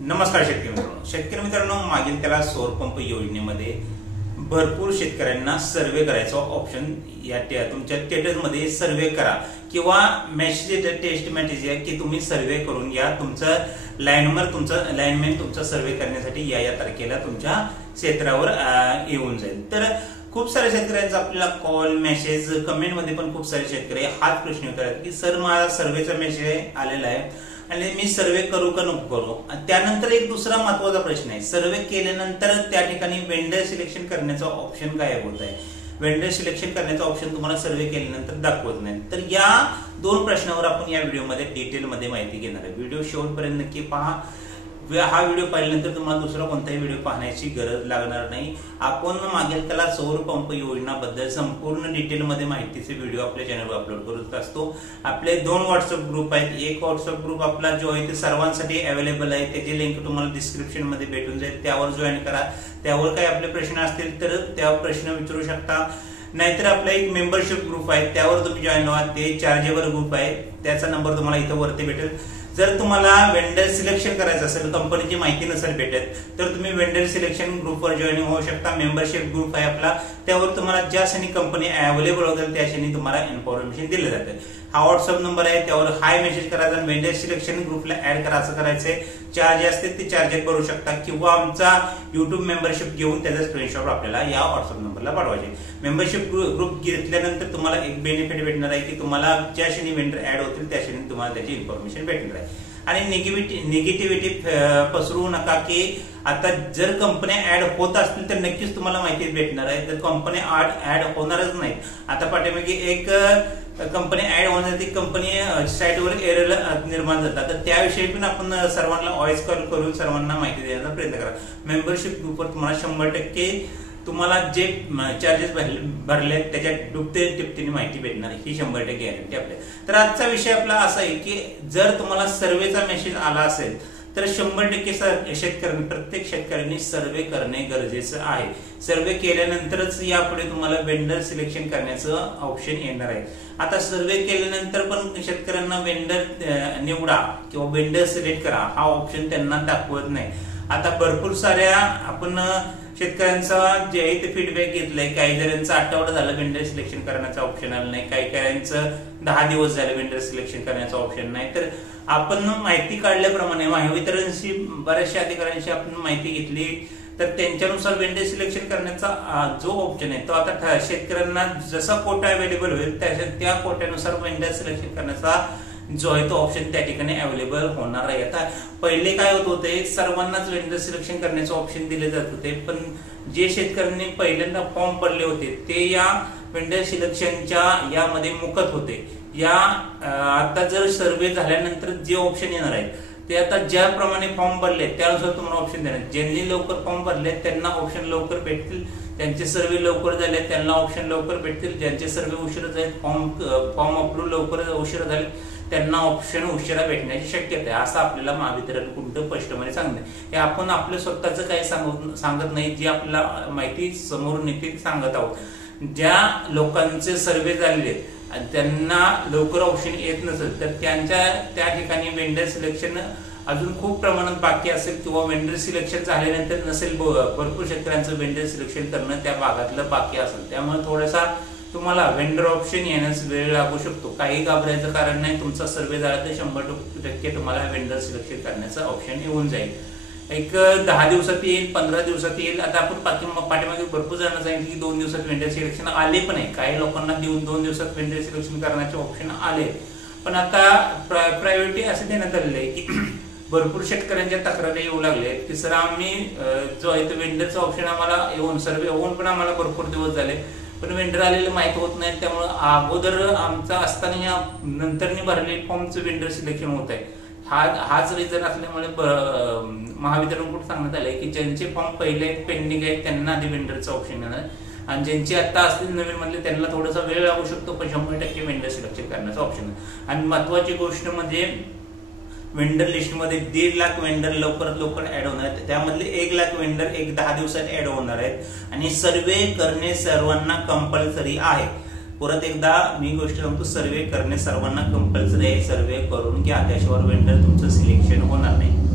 नमस्कार शेतकरी मित्रांनो, मागील त्याला सौर पंप योजनेमध्ये भरपूर शेतकऱ्यांना सर्वे करायचा ऑप्शन या तुमच्या स्टेटसमध्ये सर्वे करा किंवा मेसेज टेस्ट मेसेज आहे की तुम्ही सर्वे करून या, तुमचं लाईनमॅन तुमचा सर्वे करण्यासाठी या तारखेला तुमच्या क्षेत्रावर येऊन जाईल। तर खूप सारे शेतकऱ्यांचा आपल्याला कॉल मेसेज कमेंट मध्ये पण खूप सारे शेतकरी हाच प्रश्न विचारतात की सर माझा सर्वेचा मेसेज आलेला आहे आणि मी सर्वे करू का नको करू। त्यानंतर एक दुसरा महत्वाचा प्रश्न आहे, सर्वे केल्यानंतर त्या ठिकाणी वेंडर सिलेक्शन करण्याचा ऑप्शन गायब होत आहे। वेंडर सिलेक्शन करण्याचा ऑप्शन तुम्हाला सर्वे केल्यानंतर दाखवत नाही। तर या दोन प्रश्नावर आपण या व्हिडिओमध्ये डिटेलमध्ये माहिती घेणार आहे। व्हिडिओ शेवटपर्यंत नक्की पहा। हा व्हिडिओ पाहिल्यानंतर तुम्हाला दुसरा कोणताही व्हिडिओ पाहण्याची गरज लागणार नाही। आपण मागील त्याला सौर पंप योजनाबद्दल संपूर्ण डिटेलमध्ये माहितीचे व्हिडिओ आपल्या चॅनलवर अपलोड करत असतो। आपले 2 व्हॉट्सअप ग्रुप आहेत। एक व्हॉट्सअप ग्रुप आपला जो आहे ते सर्वांसाठी अवेलेबल आहे, त्याची लिंक तुम्हाला डिस्क्रिप्शन मध्ये भेटून जाईल, त्यावर जॉईन करा। त्यावर काही आपले प्रश्न असतील तर त्यावर प्रश्न विचारू शकता। नाहीतर आपला एक मेंबरशिप ग्रुप आहे, त्यावर तुम्ही जॉईन व्हा, ते चार्जेबल ग्रुप आहे, त्याचा नंबर तुम्हाला इथं वरती भेटेल। जर तुम्हाला वेंडर सिलेक्शन करायचं असेल, कंपनीची माहिती नसेल भेटत, तर तुम्ही वेंडर सिलेक्शन ग्रुपवर जॉईन होऊ शकता। मेंबरशिप ग्रुप आहे आपला, त्यावर तुम्हाला ज्या क्षणी कंपनी अवेलेबल होतील त्या क्षणी तुम्हाला इन्फॉर्मेशन दिलं जातं। हा व्हॉट्सअप नंबर आहे, त्यावर हाय मेसेज करायचा, वेंडर सिलेक्शन ग्रुपला ऍड करा, असं करायचंय। चार्ज असतील ते चार्जेस भरू शकता किंवा आमचा युट्यूब मेंबरशिप घेऊन त्याचा स्क्रीनशॉट आपल्याला या व्हॉट्सअप नंबरला पाठवायचे। मेंबरशिप ग्रुप घेतल्यानंतर तुम्हाला एक बेनिफिट भेटणार आहे की तुम्हाला ज्या क्षणी वेंडर ऍड होतील त्या क्षणी तुम्हाला त्याची इन्फॉर्मेशन भेटणार आहे। आणि निगेटिव्हिटी पसरवू नका की आता जर कंपन्या ऍड होत असतील तर नक्कीच तुम्हाला माहिती भेटणार आहे, तर कंपन्या ऍड होणारच नाही। आता पाठीमागे एक कंपनी ऍड होण्यासाठी कंपनी साईटवर एरर निर्माण झाला, तर त्याविषयी पण आपण सर्वांना व्हॉइस कॉल करून सर्वांना माहिती देण्याचा प्रयत्न करा। मेंबरशिप ग्रुपवर तुम्हाला 100% तुम्हाला जे चार्जेस भरले त्याच्या दुपटे टिपटीने माहिती भेटणार, ही 100% गॅरंटी आपल्या। तर आजचा विषय आपला असा आहे की जर तुम्हाला सर्वेचा मेसेज आला असेल तर 100% प्रत्येक शेतकऱ्यांनी सर्वे करणे गरजेचं आहे। सर्वे केल्यानंतरच यापुढे तुम्हाला वेंडर सिलेक्शन करण्याचं ऑप्शन येणार आहे। आता सर्वे केल्यानंतर पण शेतकऱ्यांना वेंडर निवडा किंवा वेंडर सिलेक्ट करा हा ऑप्शन त्यांना दाखवत नाही। आता भरपूर साऱ्या आपण शेतकऱ्यांचा जे आहे ते फीडबॅक घेतलाय, काही जणांचा आठवडा झाला वेंडर सिलेक्शन करण्याचा ऑप्शन आलं नाही, काही 10 दिवस झाले वेंडर सिलेक्शन करण्याचा ऑप्शन नाही। तर आपण माहिती काढल्याप्रमाणे महावितरणशी बऱ्याचशा अधिकाऱ्यांशी आपण माहिती घेतली, तर त्यांच्यानुसार वेंडर सिलेक्शन करण्याचा जो ऑप्शन आहे तो आता शेतकऱ्यांना जसा कोटा अवेलेबल होईल त्या कोट्यानुसार वेंडर सिलेक्शन करण्याचा जो आहे तो ऑप्शन त्या ठिकाणी अवेलेबल होणार आहे। आता पहिले काय होत होते, सर्वांनाच वेंडर सिलेक्शन करण्याचे ऑप्शन दिले जात होते, पण जे शेतकऱ्यांनी पहिल्यांदा फॉर्म भरले होते ते या वेंडर सिलेक्शनच्या यामध्ये मुकत होते। आता जर सर्वे झाल्यानंतर जे ऑप्शन येणार आहेत ते आता ज्याप्रमाणे फॉर्म भरले त्यानुसार तुम्हाला ऑप्शन देणार। ज्यांनी लवकर फॉर्म भरले त्यांना ऑप्शन लवकर भेटतील, ज्यांचे सर्वे लवकर झाले त्यांना ऑप्शन लवकर भेटतील, ज्यांचे सर्वे उशिरा झाले फॉर्म अप्रूव्ह लवकर उशिरा झाले त्यांना ऑप्शन उशिरा भेटण्याची शक्यता आहे, असं आपल्याला महावितरण कुठं स्पष्टपणे सांगते। हे आपण आपलं स्वतःच काही सांगत नाही, जी आपल्याला माहिती समोर नीती सांगत आहोत। ज्या लोकांचे सर्वे झालेले आणि त्यांना लवकर ऑप्शन येत नसेल तर त्या ठिकाणी वेंडर सिलेक्शन अजून खूप प्रमाणात बाकी असेल किंवा वेंडर सिलेक्शन झाल्यानंतर नसेल, भरपूर शेतकऱ्यांचं वेंडर सिलेक्शन करणं त्या भागातलं बाकी असेल, त्यामुळे थोडासा तुम्हाला वेंडर ऑप्शन येण्यास वेळ लागू शकतो। काही घाबरायचं कारण नाही, तुमचा सर्वे झाला तर 100% तुम्हाला वेंडर सिलेक्शन करण्याचं ऑप्शन येऊन जाईल। एक 10 दिवसात येईल, 15 दिवसात येईल। आता आपण पाठीमागे भरपूर जणांना सांगितलं की 2 दिवसात वेंडर सिलेक्शन आले पण आहे, काही लोकांना 2 दिवसात वेंडर सिलेक्शन करण्याचे ऑप्शन आले, पण आता प्रायोरिटी असं देण्यात आलेलं आहे की भरपूर शेतकऱ्यांच्या तक्रारी येऊ लागले की सर आम्ही जो आहे तो वेंडरचा ऑप्शन आम्हाला येऊन सर्वे होऊन पण आम्हाला भरपूर दिवस झाले पण वेंडर आलेलं माहित होत नाही, त्यामुळे अगोदर आमचा असताना या नंतरनी भरलेले फॉर्मचं वेंडर सिलेक्शन होत आहे। हाच रिझन असल्यामुळे महावितरण कुठे सांगण्यात आलंय की ज्यांचे फॉर्म पहिले पेंडिंग आहेत त्यांना आधी वेंडरचा ऑप्शन येणार आणि ज्यांचे आता असतील नवीन मधले त्यांना थोडासा वेळ लागू शकतो, पण 100% वेंडर सिलेक्शन करण्याचा ऑप्शन आहे। आणि महत्वाची गोष्ट म्हणजे वेंडर लिस्ट मध्ये 1.5 लाख वेंडर लवकर ऍड होणार आहेत, त्यामधले 1 लाख वेंडर 10 दिवसात ऍड होणार आहेत आणि सर्वे करणे सर्वांना कंपल्सरी आहे। परत एकदा मी गोष्ट सांगतो, सर्वे करणे सर्वांना कंपल्सरी आहे, सर्वे करून घ्या, त्याशिवाय वेंडर तुमचं सिलेक्शन होणार नाही।